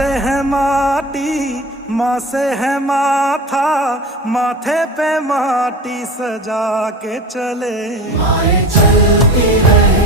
से है माटी, माँ से है माथा, माथे पे माटी सजा के चले। माए चलती रहे